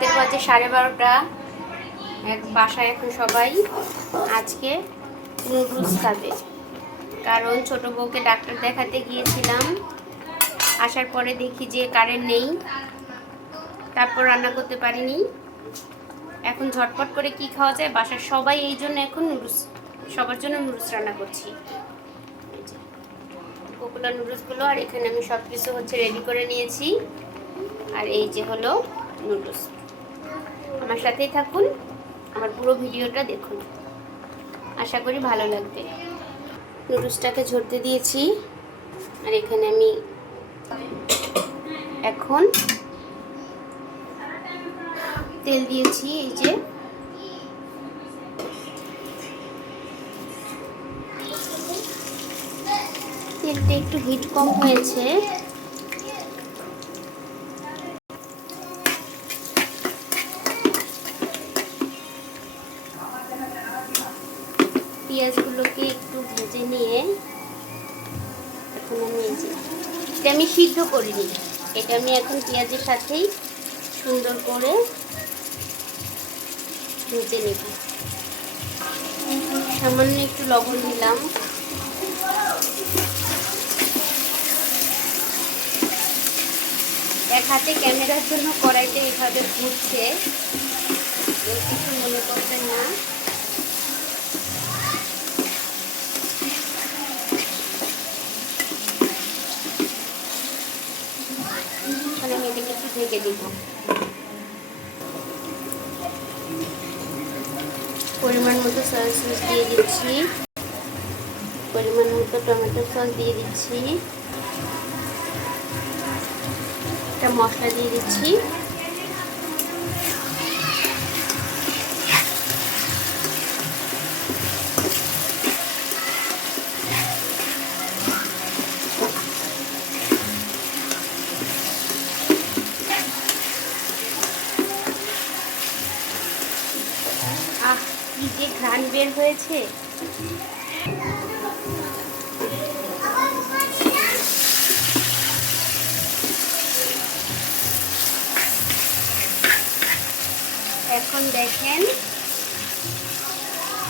বাজে 12:30। এক বাসায় এখন সবাই আজকে নুডলস খাবে, কারণ ছোট বউকে ডাক্তার দেখাতে গিয়েছিলাম। আসার পরে দেখি যে কারেন্ট নেই, তারপর রান্না করতে পারিনি। এখন ঝটপট করে কি খাওয়া যায়, বাসার সবাই এই জন্য এখন সবার জন্য নুডলস রান্না করছি। পপুলার নুডলসগুলো, আর এখানে আমি সব কিছু রেডি করে নিয়েছি। আর এই যে হলো নুডলস। আমার সাথেই থাকুন, আমার পুরো ভিডিওটা দেখুন, আশা করি ভালো লাগবে। নুডলসটাকে ঝরতে দিয়েছি, আর এখানে আমি এখন তেল দিয়েছি। এই যে তেলটা একটু হিট কম হয়েছে। পেঁয়াজগুলোকে একটু ভেজে নিয়ে এখন আমি সিদ্ধ করিনি, এটা আমি এখন পেঁয়াজের সাথেই সুন্দর করে ভেজে নেব। সামান্য একটু লবণ দিলাম। এক হাতে ক্যামেরার জন্য কড়াইতে এভাবে ঘুরছে, কিছু মনে করবেন না। আমি এটাকে একটু ঢেকে দিব। পরিমাণ মতো সয়া সস দিয়ে দিচ্ছি, পরিমাণ মতো টমেটো সস দিয়ে দিচ্ছি, একটা মশলা দিয়ে দিচ্ছি। কি যে ঘ্রাণ বের হয়েছে। এখন দেখেন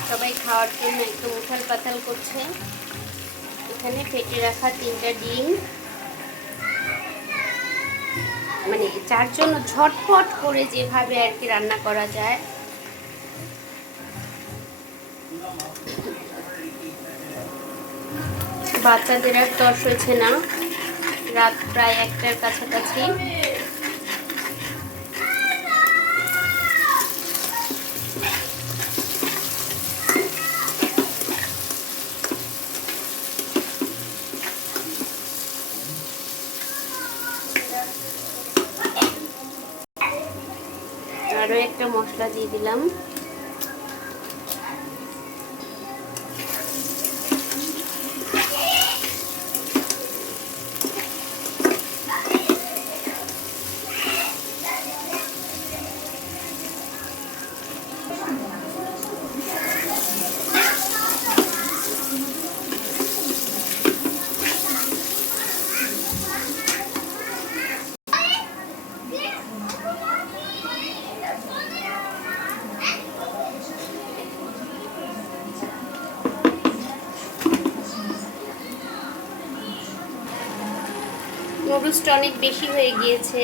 সবাই খাওয়ার জন্য একদম উথাল পাতাল করছে। এখানে ফেটে রাখা 3টা ডিম, মানে যার জন্য ঝটপট করে যেভাবে আর কি রান্না করা যায়। বাচ্চাদের আর তর হয়েছে না, রাত প্রায় 1টার কাছাকাছি। আরো একটা মশলা দিয়ে দিলাম। নুডলসটা অনেক বেশি হয়ে গিয়েছে,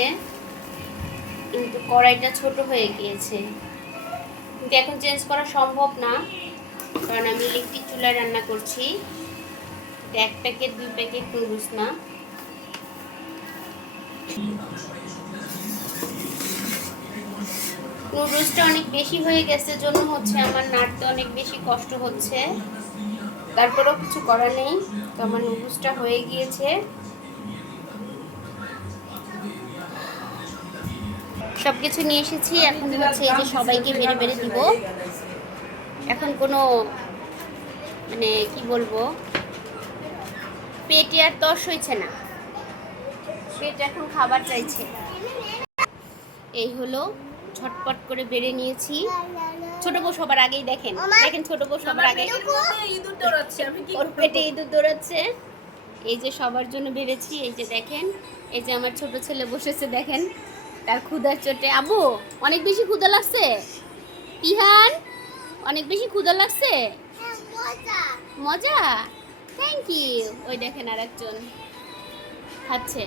কিন্তু কড়াইটা ছোট হয়ে গিয়েছে। কিন্তু এখন চেঞ্জ করা সম্ভব না, কারণ আমি ইলেকট্রিক চুলায় রান্না করছি। 1 প্যাকেট 2 প্যাকেট নুডলস না। নুডলসটা অনেক বেশি হয়ে গেছে জন্য আমার নাড়তে অনেক বেশি কষ্ট হচ্ছে। তারপরেও কিছু করার নেই, তো আমার নুডলসটা হয়ে গিয়েছে। সবকিছু নিয়ে এসেছি, এখন এই যে সবাইকে বেড়ে বেড়ে দিব। এখন কোনো মানে কি বলবো, পেটে আর তস হয়েছে না, পেট এখন খাবার চাইছে। এই হলো ঝটপট করে বেড়ে নিয়েছি। ছোট বউ সবার আগেই দেখেন ছোট বউ সবার আগে ওর পেটে ইঁদুর দৌড়াচ্ছে। এই যে সবার জন্য বেড়েছি, এই যে দেখেন, এই যে আমার ছোট ছেলে বসেছে দেখেন, তার ক্ষুধার চোটে। আবু অনেক বেশি ক্ষুধা লাগছে? তিহান অনেক বেশি ক্ষুধা লাগছে? মজা, থ্যাংক ইউ। ওই দেখেন আর একজন খাচ্ছে।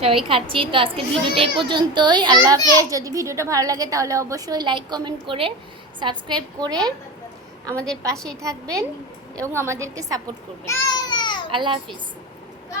সবাই খাচ্ছি তো। আজকে ভিডিওটা এই পর্যন্তই। আল্লাহ হাফেজ। যদি ভিডিওটা ভালো লাগে তাহলে অবশ্যই লাইক কমেন্ট করে সাবস্ক্রাইব করে আমাদের পাশেই থাকবেন এবং আমাদেরকে সাপোর্ট করবেন। আল্লাহ হাফিজ।